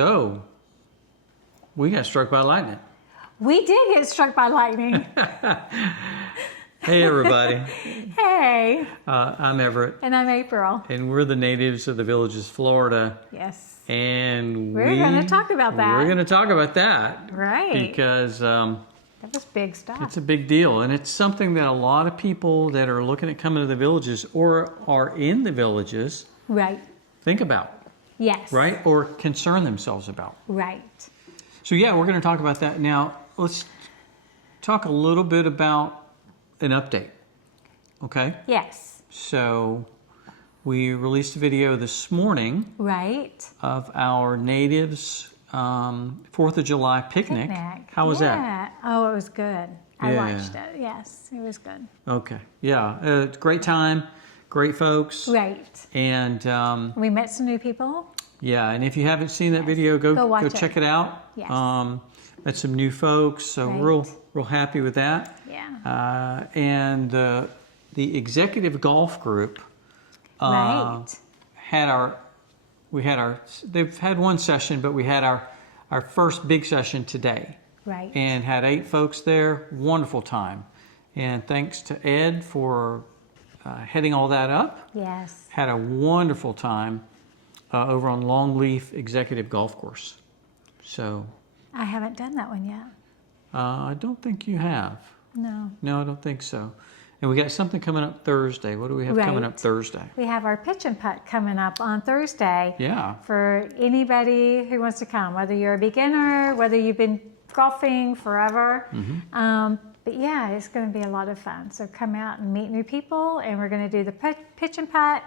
So, we got struck by lightning. We did get struck by lightning. Hey, everybody. Hey. I'm Everett. And I'm April. And we're the natives of the Villages, Florida. Yes. And we're going to talk about that. We're going to talk about that. Right. Because that was big stuff. It's a big deal. And it's something that a lot of people that are looking at coming to the Villages or are in the Villages think about. Yes. Right? Or concern themselves about. Right. So yeah, we're going to talk about that. Now, let's talk a little bit about an update. Okay? Yes. So we released a video this morning. Right. Of our natives 4th of July picnic. How was that? Oh, it was good. I watched it. Yes, it was good. Okay. Yeah. Great time. Great folks. Right. And we met some new people. Yeah, and if you haven't seen that video, go check it out. Yes. Met some new folks, so real happy with that. Yeah. And the executive golf group they've had one session, but we had our first big session today. Right. And had 8 folks there. Wonderful time. And thanks to Ed for heading all that up. Yes. Had a wonderful time over on Longleaf Executive Golf Course. So I haven't done that one yet. I don't think you have. No. No, I don't think so. And we got something coming up Thursday. What do we have coming up Thursday? We have our pitch and putt coming up on Thursday. Yeah. For anybody who wants to come, whether you're a beginner, whether you've been golfing forever. Mm-hmm. But yeah, it's going to be a lot of fun. So come out and meet new people, and we're going to do the pitch and putt.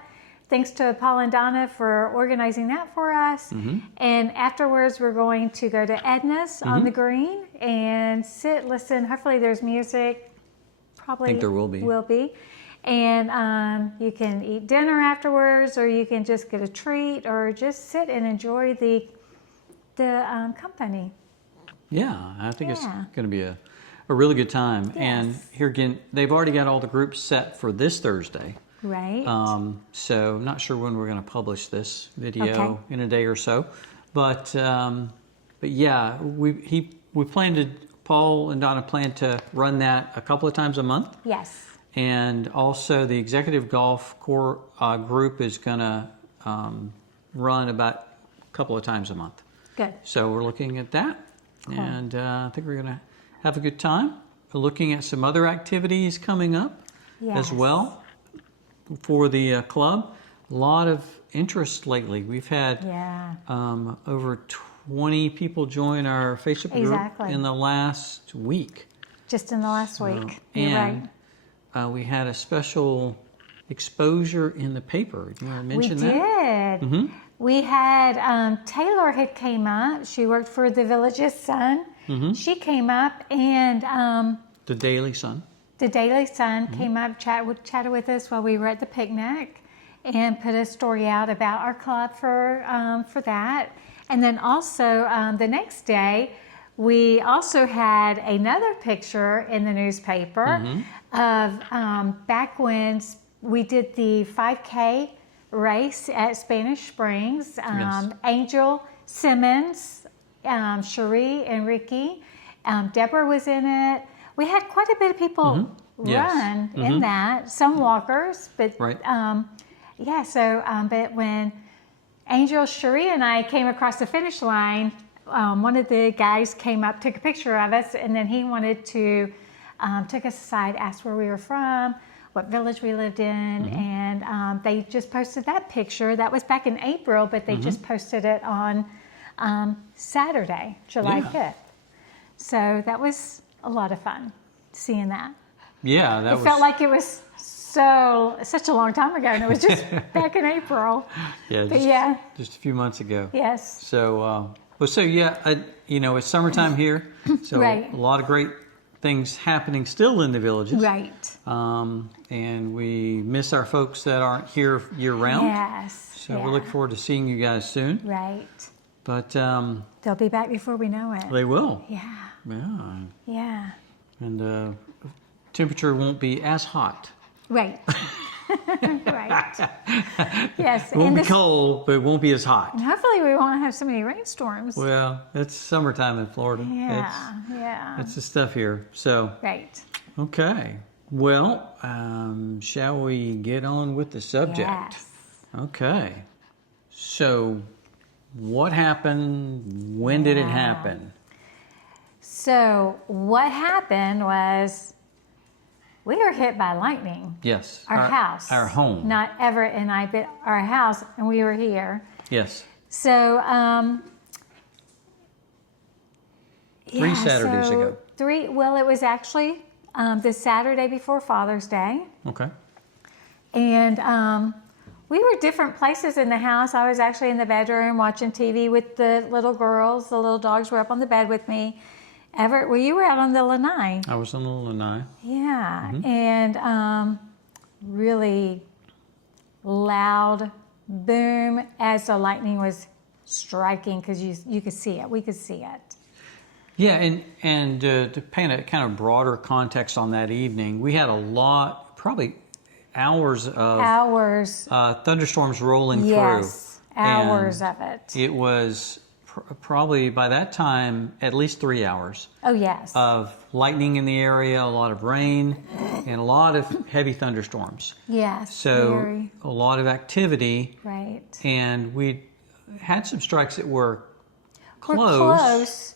Thanks to Paul and Donna for organizing that for us. Mm-hmm. And afterwards, we're going to go to Edna's on the green and sit, listen. Hopefully there's music. Probably I think there will be. And you can eat dinner afterwards, or you can just get a treat, or just sit and enjoy the company. Yeah, I think it's going to be a really good time. Yes. And here again, they've already got all the groups set for this Thursday. Right. So I'm not sure when we're going to publish this video in a day or so, but yeah, Paul and Donna plan to run that a couple of times a month. Yes. And also the executive golf group is going to run about a couple of times a month. Good. So we're looking at that, and I think we're going to have a good time. We're looking at some other activities coming up as well. For the club. A lot of interest lately. We've had over 20 people join our Facebook group in the last week. Just in the last week. And we had a special exposure in the paper. Do you want to mention that? We did. Mm-hmm. We had Taylor had came up. She worked for the Villages Sun. Mm-hmm. She came up and the Daily Sun. The Daily Sun came up, chatted with us while we were at the picnic, and put a story out about our club for that. And then also the next day, we also had another picture in the newspaper of back when we did the 5K race at Spanish Springs. Angel Simmons, Cherie and Ricky, Deborah was in it. We had quite a bit of people run in that, some walkers, but but when Angel, Cherie, and I came across the finish line, one of the guys came up, took a picture of us, and then he wanted to took us aside, asked where we were from, what village we lived in, and they just posted that picture. That was back in April, but they just posted it on Saturday, July 5th. So that was a lot of fun seeing that. Yeah, it felt like it was such a long time ago, and it was just back in April. Yeah, just a few months ago. Yes. So, it's summertime here, so a lot of great things happening still in the Villages. Right. And we miss our folks that aren't here year round. Yes. So we look forward to seeing you guys soon. Right. But they'll be back before we know it. They will. Yeah. Yeah. Yeah. And temperature won't be as hot. Right. Right. Yes. It won't be cold, but it won't be as hot. And hopefully we won't have so many rainstorms. Well, it's summertime in Florida. Yeah. It's the stuff here. So, Right. okay. Well, shall we get on with the subject? Yes. Okay. So, what happened? When did it happen? So what happened was we were hit by lightning. Yes. Our house. Our home. Not Everett and I, but our house, and we were here. Yes. So, 3 Saturdays ago. Well, it was actually the Saturday before Father's Day. Okay. And we were different places in the house. I was actually in the bedroom watching TV with the little girls. The little dogs were up on the bed with me. Everett, well, you were out on the lanai. I was on the lanai. Yeah, and really loud boom as the lightning was striking, because you could see it. We could see it. Yeah, and to paint a kind of broader context on that evening, we had a lot, probably hours of thunderstorms rolling through. Yes, hours of it. It was probably by that time at least 3 hours. Oh yes. Of lightning in the area, a lot of rain, and a lot of heavy thunderstorms. Yes. So a lot of activity. Right. And we had some strikes that were close.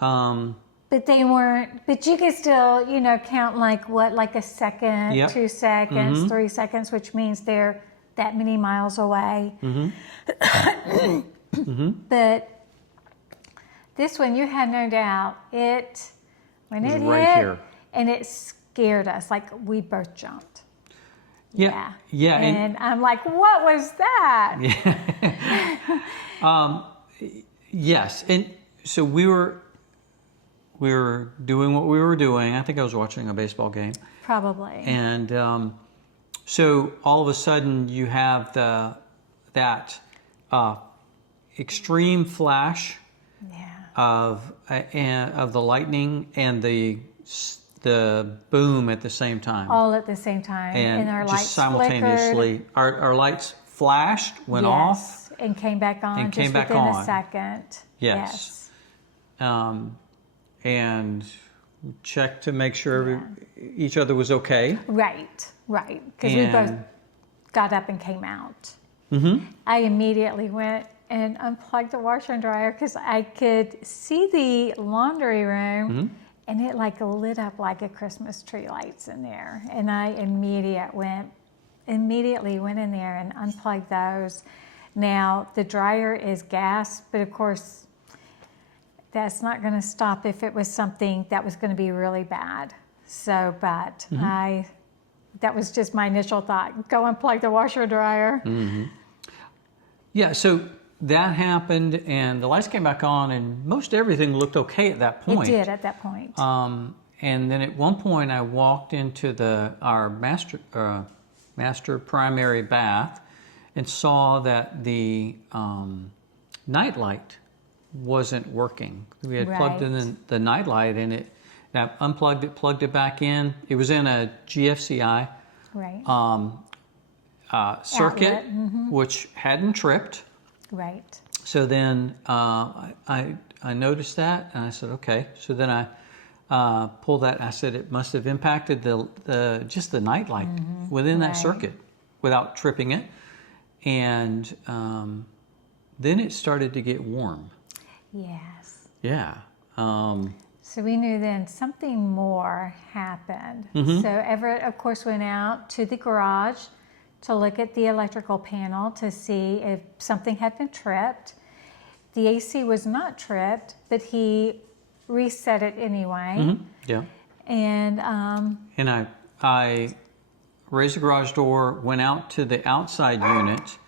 But they weren't, but you could still, count like a second, Yep. 2 seconds, 3 seconds, which means they're that many miles away. But this one, you had no doubt, when it right hit, here. and it scared us, like we both jumped. Yeah. And I'm like, what was that? Yes. And so we were doing what we were doing. I think I was watching a baseball game. Probably. And so all of a sudden you have that extreme flash of the lightning and the boom at the same time. All at the same time. And our just lights simultaneously, our lights flashed, went off, and came back on and came back within on. a second. Yes. And checked to make sure each other was okay. Right. Because we both got up and came out. I immediately went and unplugged the washer and dryer because I could see the laundry room and it lit up like a Christmas tree lights in there. And I immediately went in there and unplugged those. Now the dryer is gas, but of course that's not going to stop if it was something that was going to be really bad. So, but that was just my initial thought. Go unplug the washer and dryer. Yeah, so that happened, and the lights came back on, and most everything looked okay at that point. It did at that point. And then at one point, I walked into our master primary bath and saw that the night light wasn't working. We had plugged in the night light, and I unplugged it, plugged it back in. It was in a GFCI circuit, outlet, which hadn't tripped. Right. So then I noticed that, and I said, okay. So then I pulled that. I said it must have impacted just the night light within that circuit without tripping it. And then it started to get warm. Yes. Yeah. So we knew then something more happened. So Everett, of course, went out to the garage to look at the electrical panel to see if something had been tripped. The AC was not tripped, but he reset it anyway. Yeah. And I raised the garage door, went out to the outside unit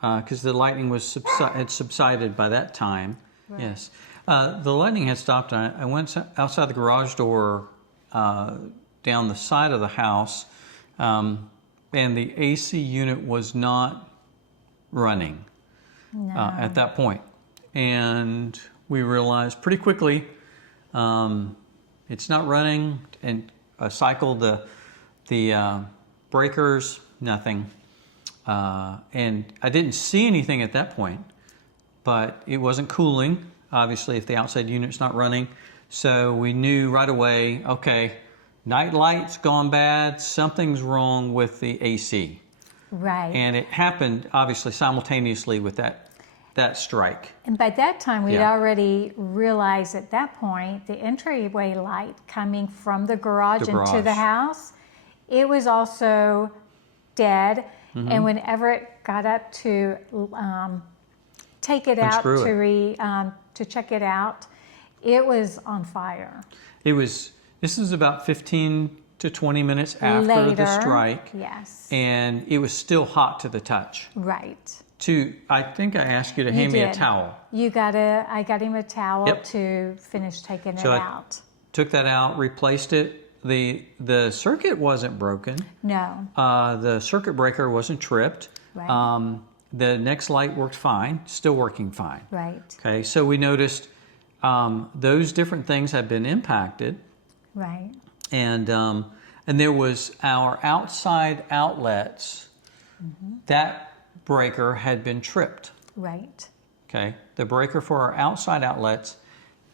because the lightning had subsided by that time. Right. Yes. The lightning had stopped. I went outside the garage door down the side of the house, and the AC unit was not running at that point. And we realized pretty quickly it's not running, and I cycled the breakers, nothing. And I didn't see anything at that point, but it wasn't cooling, obviously, if the outside unit's not running. So we knew right away, okay, night light's gone bad, something's wrong with the AC. Right. And it happened, obviously, simultaneously with that strike. And by that time, we'd already realized at that point the entryway light coming from the garage into the house, it was also dead. And whenever it got up to take it out to check it out, it was on fire. This is about 15 to 20 minutes after the strike. Yes. And it was still hot to the touch. Right. I think I asked you to hand me a towel. I got him a towel to finish taking it out. Took that out, replaced it. The circuit wasn't broken. No. The circuit breaker wasn't tripped. Right. The next light worked fine, still working fine. Right. Okay, so we noticed those different things had been impacted. Right. And there was our outside outlets, that breaker had been tripped. Right. Okay, the breaker for our outside outlets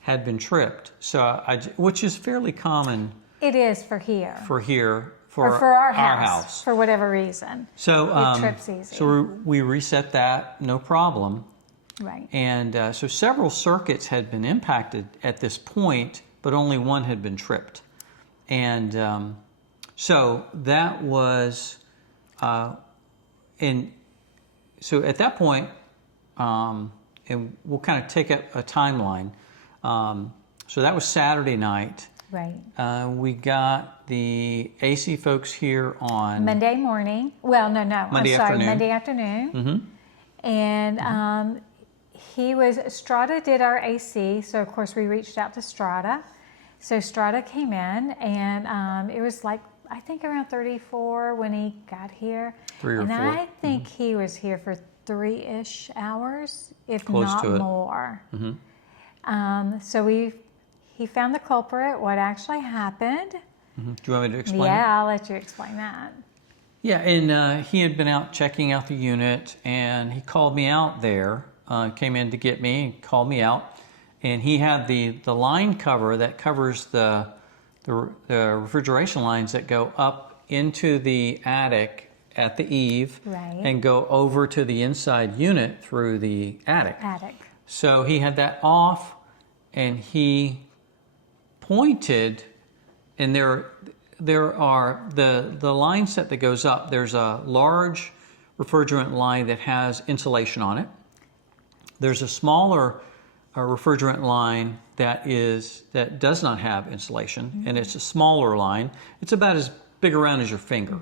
had been tripped. So which is fairly common. It is for here. For our house. For whatever reason. So it trips easy. So we reset that, no problem. Right. And so several circuits had been impacted at this point, but only one had been tripped. And so that was, so at that point, and we'll kind of take a timeline. So that was Saturday night. Right. We got the AC folks here on Monday morning. Well, no. Monday afternoon. Monday afternoon. And Strata did our AC. So of course we reached out to Strata. So Strata came in, and it was like, I think around 34 when he got here. 3 or 4. And I think he was here for 3-ish hours, if Close not to it. more. So he found the culprit, what actually happened. Do you want me to explain? Yeah, I'll let you explain that. Yeah, and he had been out checking out the unit, and he called me out there, came in to get me, and called me out. And he had the line cover that covers the refrigeration lines that go up into the attic at the eave, right, and go over to the inside unit through the attic. So he had that off, and he pointed, and there are the line set that goes up. There's a large refrigerant line that has insulation on it. There's a smaller refrigerant line that does not have insulation, and it's a smaller line. It's about as big around as your finger,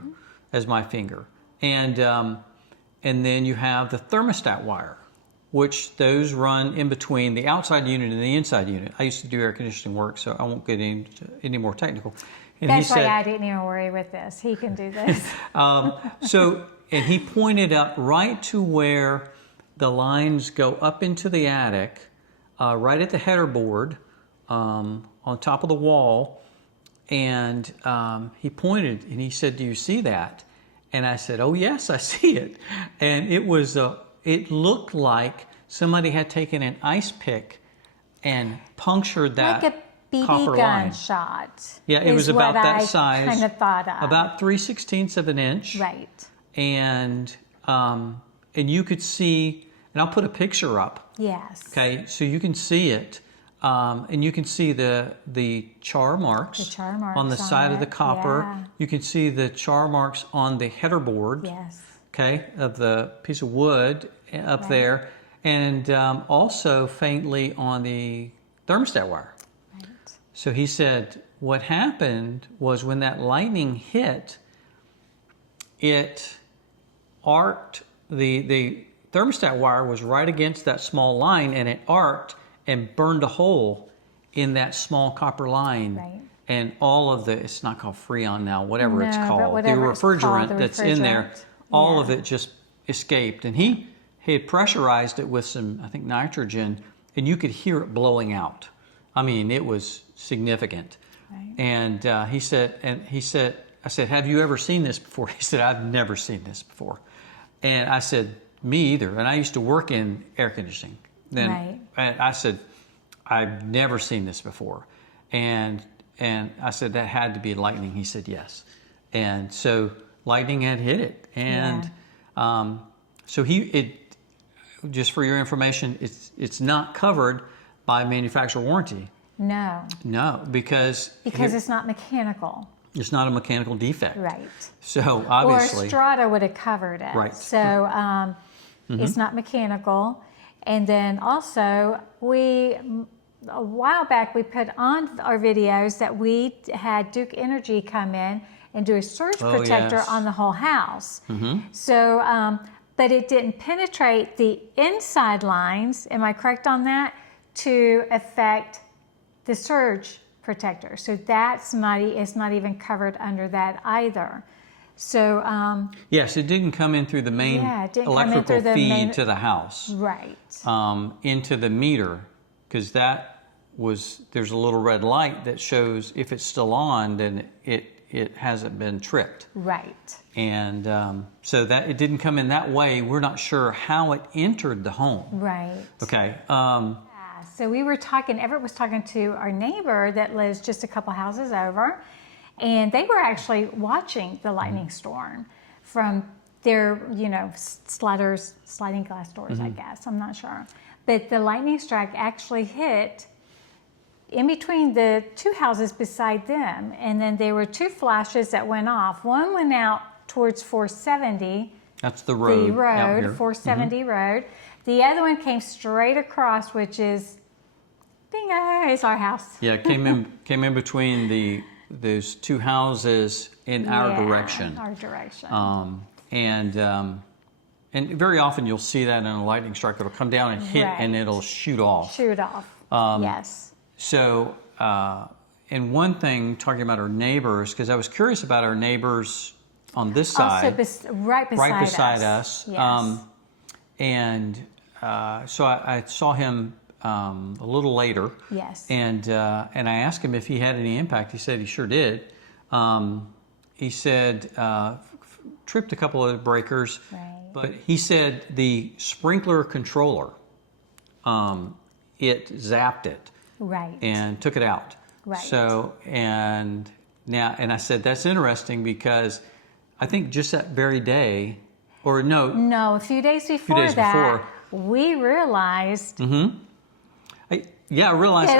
as my finger. And then you have the thermostat wire, which those run in between the outside unit and the inside unit. I used to do air conditioning work, so I won't get any more technical. And that's why I didn't even worry with this. He can do this. And he pointed up right to where the lines go up into the attic, right at the header board, on top of the wall. And he pointed and he said, "Do you see that?" And I said, "Oh yes, I see it." And it looked like somebody had taken an ice pick and punctured that like a BB copper gun line. shot. Yeah, it was about that size. Kind of thought of. About 3/16 of an inch. Right. And you could see, and I'll put a picture up. Yes. Okay, so you can see it, and you can see the char marks. The char marks on the side of the copper. Yeah. You can see the char marks on the header board. Yes. Okay, of the piece of wood up there, and also faintly on the thermostat wire. Right. So he said what happened was when that lightning hit, it arced, the thermostat wire was right against that small line, and it arced and burned a hole in that small copper line. Right. And all of it's not called Freon now, whatever it's called, the whatever it's called, refrigerant that's in there, all of it just escaped. And he had pressurized it with some, I think, nitrogen, and you could hear it blowing out. I mean, it was significant. Right. And he said, I said, have you ever seen this before? He said, I've never seen this before. And I said, me either. And I used to work in air conditioning. Then and I said, I've never seen this before. And I said, that had to be lightning. He said, yes. And so lightning had hit it. And so just for your information, it's not covered by manufacturer warranty. No. No, because it's not mechanical. It's not a mechanical defect. Right. So obviously. Or Strata would have covered it. Right. So it's not mechanical. And then also, a while back, we put on our videos that we had Duke Energy come in and do a surge protector on the whole house. So, but it didn't penetrate the inside lines, am I correct on that, to affect the surge protector. So it's not even covered under that either. So yes, it didn't come in through the main electrical feed to the house. Right. Into the meter, because there's a little red light that shows if it's still on, then it hasn't been tripped. Right. And so that it didn't come in that way. We're not sure how it entered the home. Right. Okay. So Everett was talking to our neighbor that lives just a couple houses over, and they were actually watching the lightning storm from their, sliding glass doors, I guess. I'm not sure. But the lightning strike actually hit in between the two houses beside them, and then there were two flashes that went off. One went out towards 470. That's the road. 470 road. The other one came straight across, which is, bingo, it's our house. Yeah, it came in between those two houses in our direction. Our direction. And very often you'll see that in a lightning strike. It'll come down and hit, and it'll shoot off. Yes. So, and one thing, talking about our neighbors, because I was curious about our neighbors on this side. Also right beside us. Yes. So I saw him a little later. Yes. And I asked him if he had any impact. He said he sure did. He said tripped a couple of breakers. Right. But he said the sprinkler controller, it zapped it. Right. And took it out. Right. So, and I said, that's interesting because I think just that very day, or no. A few days before we realized. I realized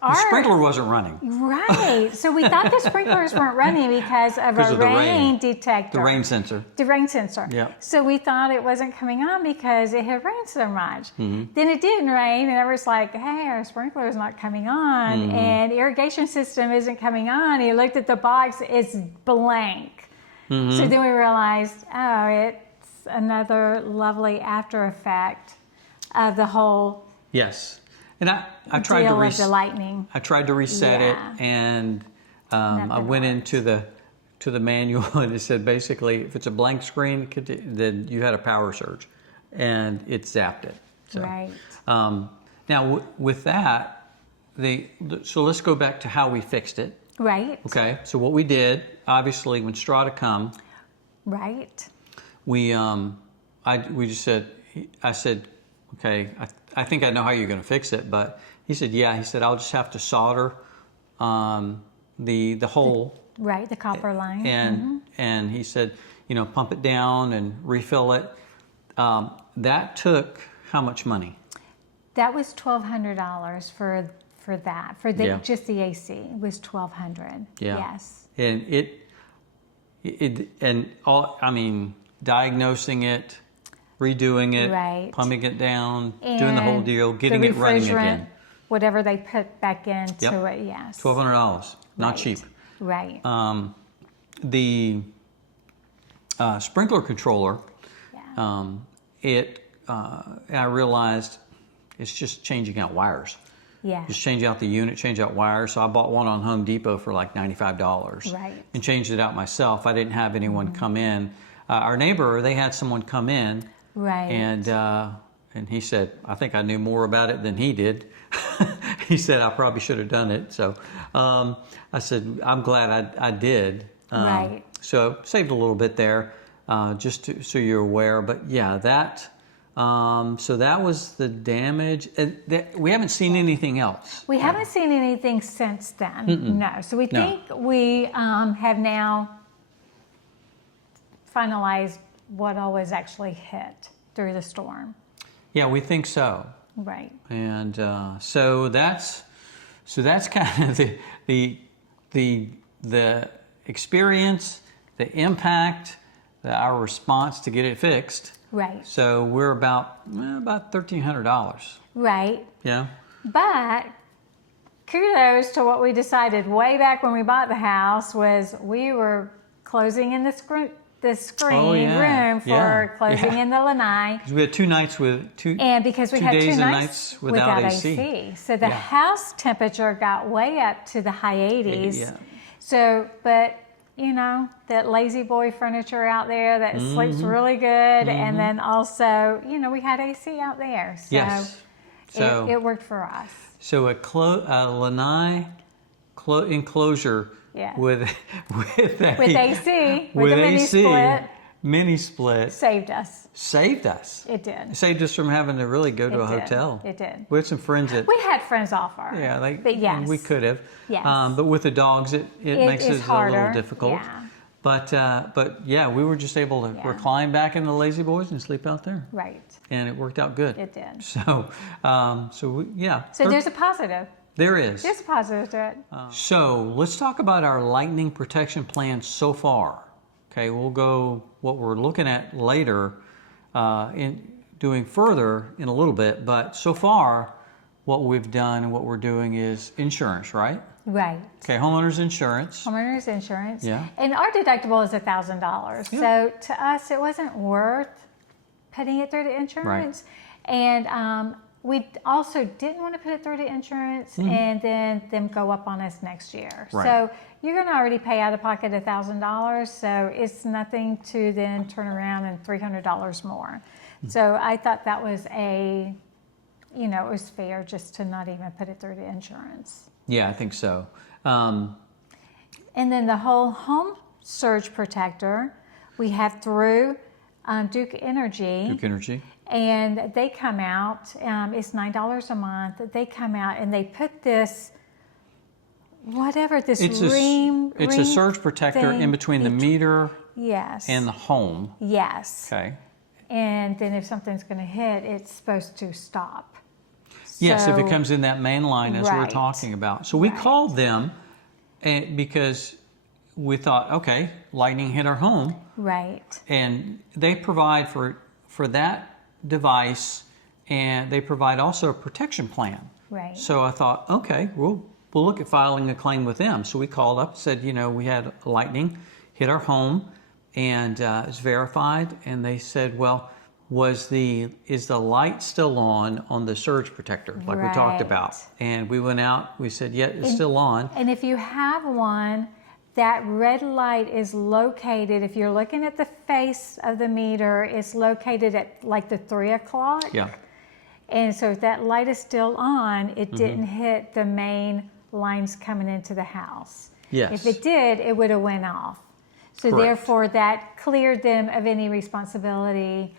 the sprinkler wasn't running. Right. So we thought the sprinklers weren't running because of a rain detector. The rain sensor. The rain sensor. Yeah. So we thought it wasn't coming on because it had rained so much. Then it didn't rain, and I was like, hey, our sprinkler is not coming on, and irrigation system isn't coming on. He looked at the box, it's blank. So then we realized, it's another lovely after effect of the whole And I tried deal with the lightning. I tried to reset it, and I went into the manual, and it said basically if it's a blank screen, then you had a power surge, and it zapped it. So, right. Now with that, so let's go back to how we fixed it. Right. Okay. So what we did, obviously, when Strata come, right. we just said, I said, okay, I think I know how you're going to fix it, but he said, yeah. He said, I'll just have to solder the hole. The copper line. And he said, pump it down and refill it. That took how much money? That was $1,200 for that. Just the AC was $1,200. Yeah. Yes. And diagnosing it, redoing it, pumping it down, and doing the whole deal, getting it running again. Whatever they put back into it, yes. $1,200, not cheap. Right. The sprinkler controller, I realized it's just changing out wires. Yeah. Just change out the unit, change out wires. So I bought one on Home Depot for like $95. Right. And changed it out myself. I didn't have anyone come in. Our neighbor, they had someone come in. Right. And he said, I think I knew more about it than he did. He said, I probably should have done it. So I said, I'm glad I did. Right. So saved a little bit there, so you're aware. But yeah, so that was the damage. We haven't seen anything else. We haven't seen anything since then. No. So we think we have now finalized what all was actually hit through the storm. Yeah, we think so. Right. And so that's kind of the experience, the impact, our response to get it fixed. Right. So we're about $1,300. Right. Yeah. But kudos to what we decided way back when we bought the house was we were closing in the screen room for closing in the lanai. Because we had 2 nights and because we had 2 days and nights nights without AC. So the house temperature got way up to the high 80s. Yeah. So, but you know, that lazy boy furniture out there that sleeps really good. And then also, you know, we had AC out there. So, yes. So it worked for us. So a lanai enclosure with AC, with a mini split. Mini split. Saved us. It did. It saved us from having to really go to a hotel. It did. We had some friends that... We had friends offer. Yeah, but yes. we could have. Yes. But with the dogs, it makes it harder. a little difficult. Yeah. But yeah, we were just able to recline back in the lazy boys and sleep out there. Right. And it worked out good. It did. So, So there's a positive. There is. There's a positive to it. So let's talk about our lightning protection plan so far. Okay, we'll go what we're looking at later in doing further in a little bit. But so far, what we've done and what we're doing is insurance, right? Right. Okay, homeowners insurance. Homeowners insurance. Yeah. And our deductible is $1,000. Yeah. So to us, it wasn't worth putting it through the insurance. Right. And we also didn't want to put it through the insurance and then them go up on us next year. Right. So you're going to already pay out of pocket $1,000. So it's nothing to then turn around and $300 more. So I thought that was it was fair just to not even put it through the insurance. Yeah, I think so. And then the whole home surge protector we have through Duke Energy. And they come out, it's $9 a month. They come out and they put this, It's a surge protector in between the meter and the home. Yes. Okay. And then if something's going to hit, it's supposed to stop. Yes, if it comes in that main line as we're talking about. So we called them because we thought, okay, lightning hit our home. Right. And they provide for that device, and they provide also a protection plan. Right. So I thought, okay, we'll look at filing a claim with them. So we called up and said, we had lightning hit our home, and it's verified. And they said, well, is the light still on the surge protector, like we talked about? And we went out, we said, yeah, it's still on. And if you have one, that red light is located, if you're looking at the face of the meter, it's located at like the 3 o'clock. Yeah. And so if that light is still on, it didn't hit the main lines coming into the house. Yes. If it did, it would have went off. So Correct. therefore that cleared them of any responsibility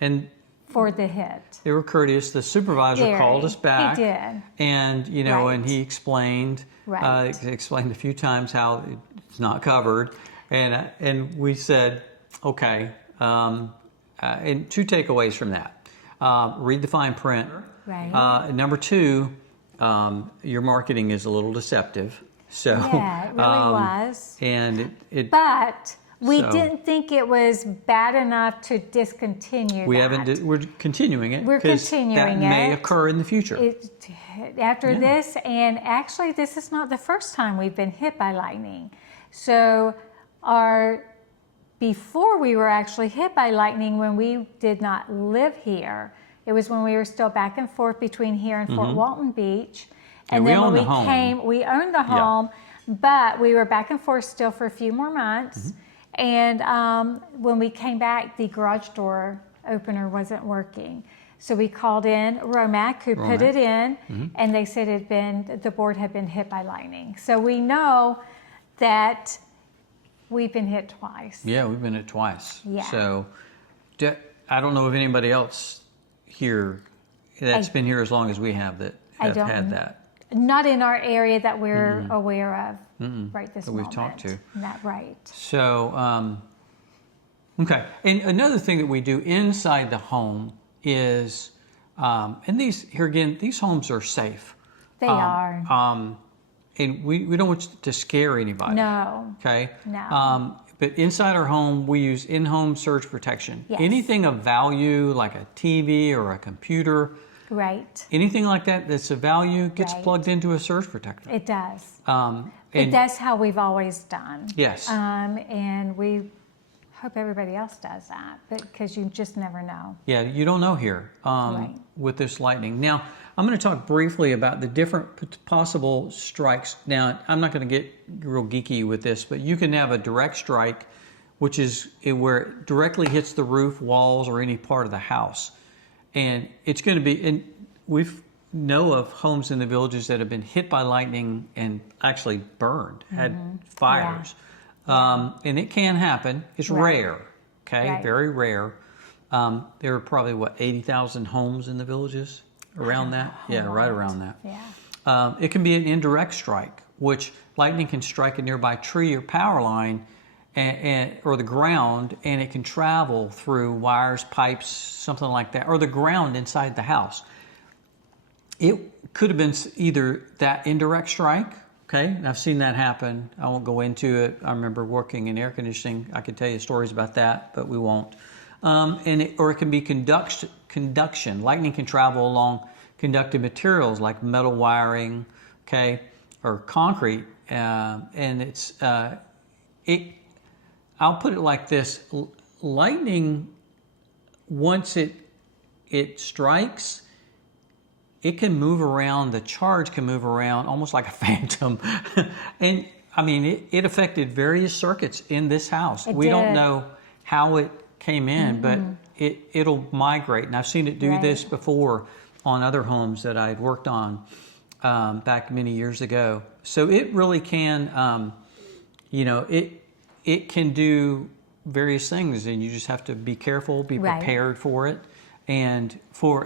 And for the hit. they were courteous. The supervisor called us back. He did. And, and he explained, explained a few times how it's not covered. And we said, okay, and 2 takeaways from that. Read the fine print. Right. Number 2, your marketing is a little deceptive. So, yeah, it really was. And But we didn't think it was bad enough to discontinue that. We're continuing it. We're continuing that may occur in the future. After this, and actually this is not the first time we've been hit by lightning. So before we were actually hit by lightning when we did not live here, it was when we were still back and forth between here and Fort Walton Beach. And then when we came, we owned the home, but we were back and forth still for a few more months. And when we came back, the garage door opener wasn't working. So we called in Romac, who put it in, and they said the board had been hit by lightning. So we know that We've been hit twice. Yeah, we've been hit twice. Yeah. So I don't know of anybody else here that's been here as long as we have that have had that. Not in our area that we're aware of right this that moment. we've talked to. Not right. So, okay. And another thing that we do inside the home is, and these homes are safe. They are. And we don't want to scare anybody. No. Okay? No. But inside our home, we use in-home surge protection. Yes. Anything of value, like a TV or a computer, Right. anything like that that's of value gets Right. plugged into a surge protector. It does. And That's how we've always done. Yes. And we hope everybody else does that, because you just never know. Yeah, you don't know here Right. with this lightning. Now, I'm going to talk briefly about the different possible strikes. Now, I'm not going to get real geeky with this, but you can have a direct strike, which is where it directly hits the roof, walls, or any part of the house. And it's going to be, and we know of homes in the villages that have been hit by lightning and actually burned, had fires. Yeah. And it can happen. It's rare, okay? Right. Very rare. There are probably, 80,000 homes in the villages? Around that? Yeah, right around that. Yeah. It can be an indirect strike, which lightning can strike a nearby tree or power line or the ground, and it can travel through wires, pipes, something like that, or the ground inside the house. It could have been either that indirect strike, okay? I've seen that happen. I won't go into it. I remember working in air conditioning. I could tell you stories about that, but we won't. Or it can be conduction. Lightning can travel along conductive materials like metal wiring, okay, or concrete. And it's I'll put it like this: lightning, once it strikes, it can move around. The charge can move around almost like a phantom, and I mean it affected various circuits in this house. We don't know how it came in, but it'll migrate, and I've seen it do this before on other homes that I'd worked on back many years ago. So it really can, it can do various things, and you just have to be careful, be prepared for it, and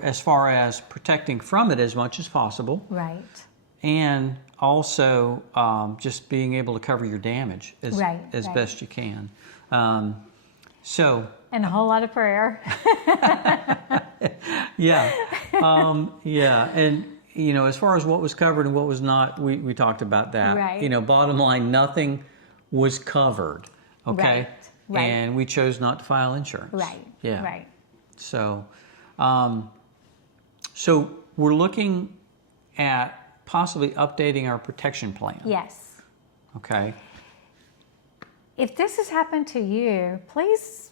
as far as protecting from it as much as possible. Right. And also just being able to cover your damage as best you can. And a whole lot of prayer. Yeah. And, as far as what was covered and what was not, we talked about that. Right. Bottom line, nothing was covered. Okay. Right. And we chose not to file insurance. Right. Yeah. Right. So, so we're looking at possibly updating our protection plan. Yes. Okay. If this has happened to you, please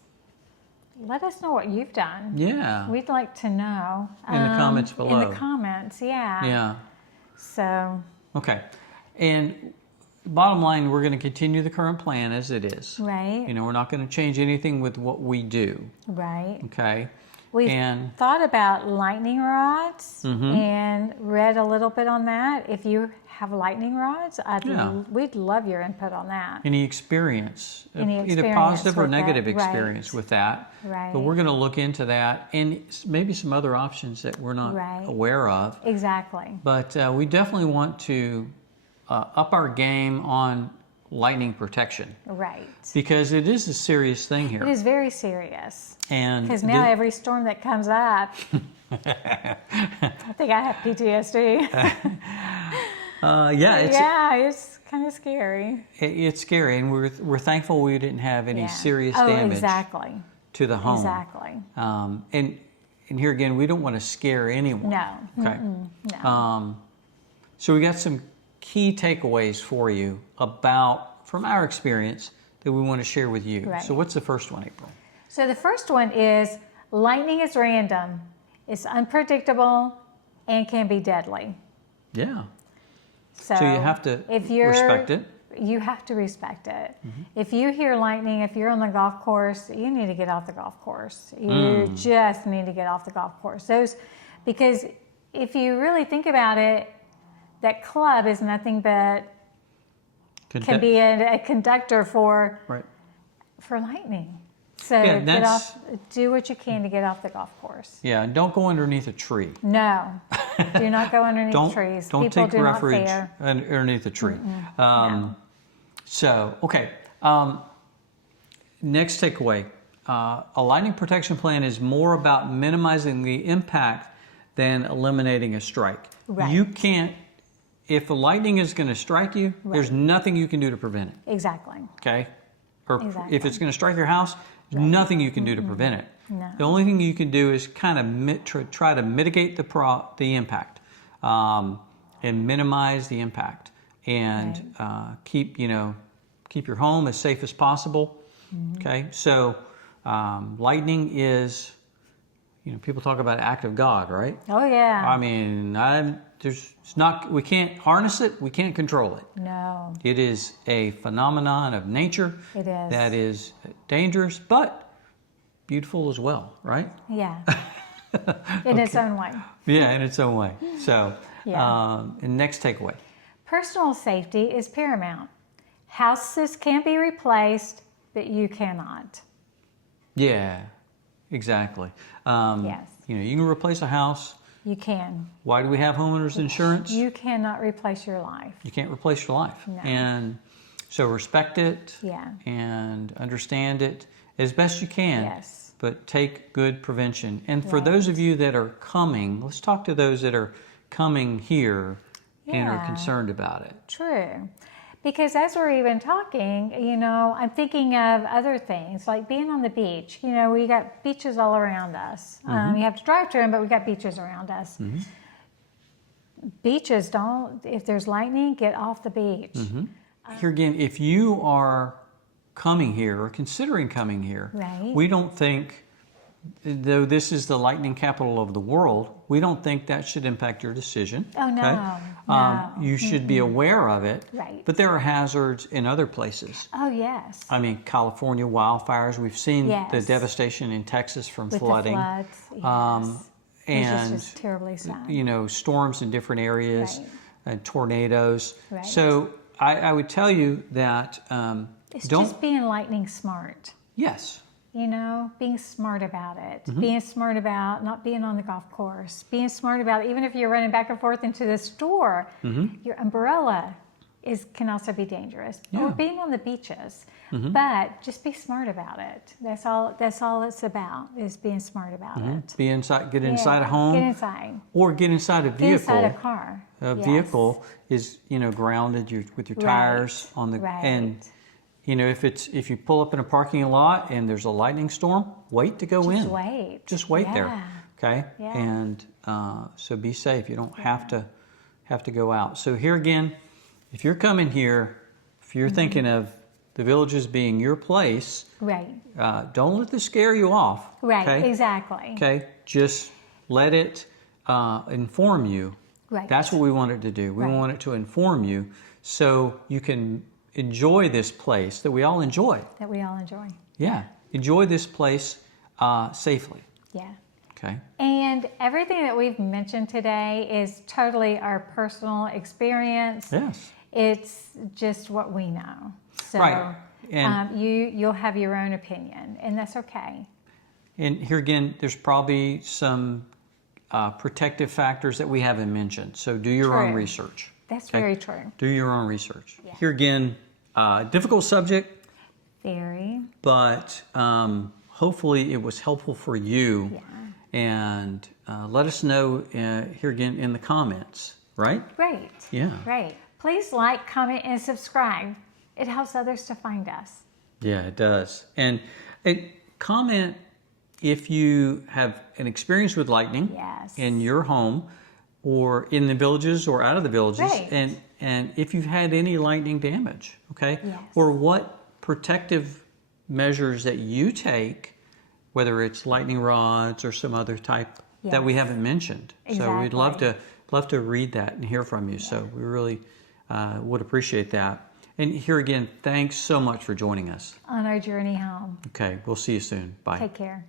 let us know what you've done. Yeah. We'd like to know. In the comments below. In the comments, yeah. Yeah. So. Okay. And bottom line, we're going to continue the current plan as it is. Right. We're not going to change anything with what we do. Right. Okay. We've thought about lightning rods and read a little bit on that. If you have lightning rods, we'd love your input on that. Any experience, either experience positive or with negative that, experience with that. Right. But we're going to look into that and maybe some other options that we're not aware of. Exactly. But we definitely want to up our game on lightning protection. Right. Because it is a serious thing here. It is very serious. And because now every storm that comes up, I think I have PTSD. It's kind of scary. It's scary, and we're thankful we didn't have any serious damage to the home. Exactly. And here again, we don't want to scare anyone. No. Okay. No. So we got some key takeaways for you from our experience that we want to share with you. Right. So what's the first one, April? So the first one is lightning is random. It's unpredictable and can be deadly. Yeah. So you have to respect it. You have to respect it. If you hear lightning, if you're on the golf course, you need to get off the golf course. You just need to get off the golf course. Because if you really think about it, that club is nothing but can be a conductor for Right. lightning. So Yeah, do what you can to get off the golf course. Yeah, and don't go underneath a tree. No, do not go underneath trees. Don't People take do not refuge fear. underneath a tree. No. So, okay. Next takeaway. A lightning protection plan is more about minimizing the impact than eliminating a strike. Right. You can't, if the lightning is going to strike you, there's nothing you can do to prevent it. Exactly. Okay? Or Exactly. if it's going to strike your house, there's nothing you can do to prevent it. No. The only thing you can do is kind of try to mitigate the impact and minimize the impact and keep your home as safe as possible. Okay, so lightning is, people talk about act of God, right? Oh yeah. I mean, we can't harness it, we can't control it. No. It is a phenomenon of nature. It is. That is dangerous, but beautiful as well, right? Yeah. In its own way. Yeah, in its own way. So, Yeah. and next takeaway. Personal safety is paramount. Houses can be replaced, but you cannot. Yeah, exactly. Yes. You can replace a house. You can. Why do we have homeowners insurance? You cannot replace your life. You can't replace your life. No. And so respect it and understand it as best you can. Yes. But take good prevention. And for those of you that are coming, let's talk to those that are coming here and are concerned about it. True. Because as we're even talking, I'm thinking of other things, like being on the beach. We got beaches all around us. You have to drive to them, but we got beaches around us. Beaches if there's lightning, get off the beach. Here again, if you are coming here or considering coming here, we don't think, though this is the lightning capital of the world, we don't think that should impact your decision. Oh, no. Okay? No. You should be aware of it. Right. But there are hazards in other places. Oh, yes. I mean, California wildfires. We've seen the Yes. devastation in Texas from With flooding. the floods, yes. And, Which is just terribly sad. storms in different areas, Right. and tornadoes. Right. So I would tell you that It's don't. just being lightning smart. Yes. Being smart about it, Mm-hmm. being smart about not being on the golf course, being smart about even if you're running back and forth into the store, your umbrella can also be dangerous. Yeah. Or being on the beaches, but just be smart about it. That's all it's about, is being smart about it. Be inside. Get inside a home. Get inside. Or get inside a Get vehicle. inside a car. A Yes. vehicle is grounded with your tires on the and. If you pull up in a parking lot and there's a lightning storm, wait to go in. Just wait there. Okay. Yeah. And so be safe. You don't have to go out. So here again, if you're coming here, if you're thinking of the Villages being your place, don't let this scare you off. Right. Okay? Exactly. Okay. Just let it inform you. Right. That's what we want it to do. We want it to inform you so you can enjoy this place that we all enjoy. Yeah. Enjoy this place safely. Yeah. Okay. And everything that we've mentioned today is totally our personal experience. Yes. It's just what we know. So Right. And you'll have your own opinion, and that's okay. And here again, there's probably some protective factors that we haven't mentioned. So do your own research. That's very true. Do your own research. Yeah. Here again, difficult subject. Very. But hopefully it was helpful for you. Yeah. And let us know here again in the comments, right? Great. Yeah. Great. Please like, comment, and subscribe. It helps others to find us. Yeah, it does. And comment if you have an experience with lightning in your home or in the Villages or out of the Villages. Right. And if you've had any lightning damage, okay? Yes. Or what protective measures that you take, whether it's lightning rods or some other type that we haven't mentioned. So we'd love to read that and hear from you. Yeah. So we really would appreciate that. And here again, thanks so much for joining us On our journey home. Okay, we'll see you soon. Bye. Take care.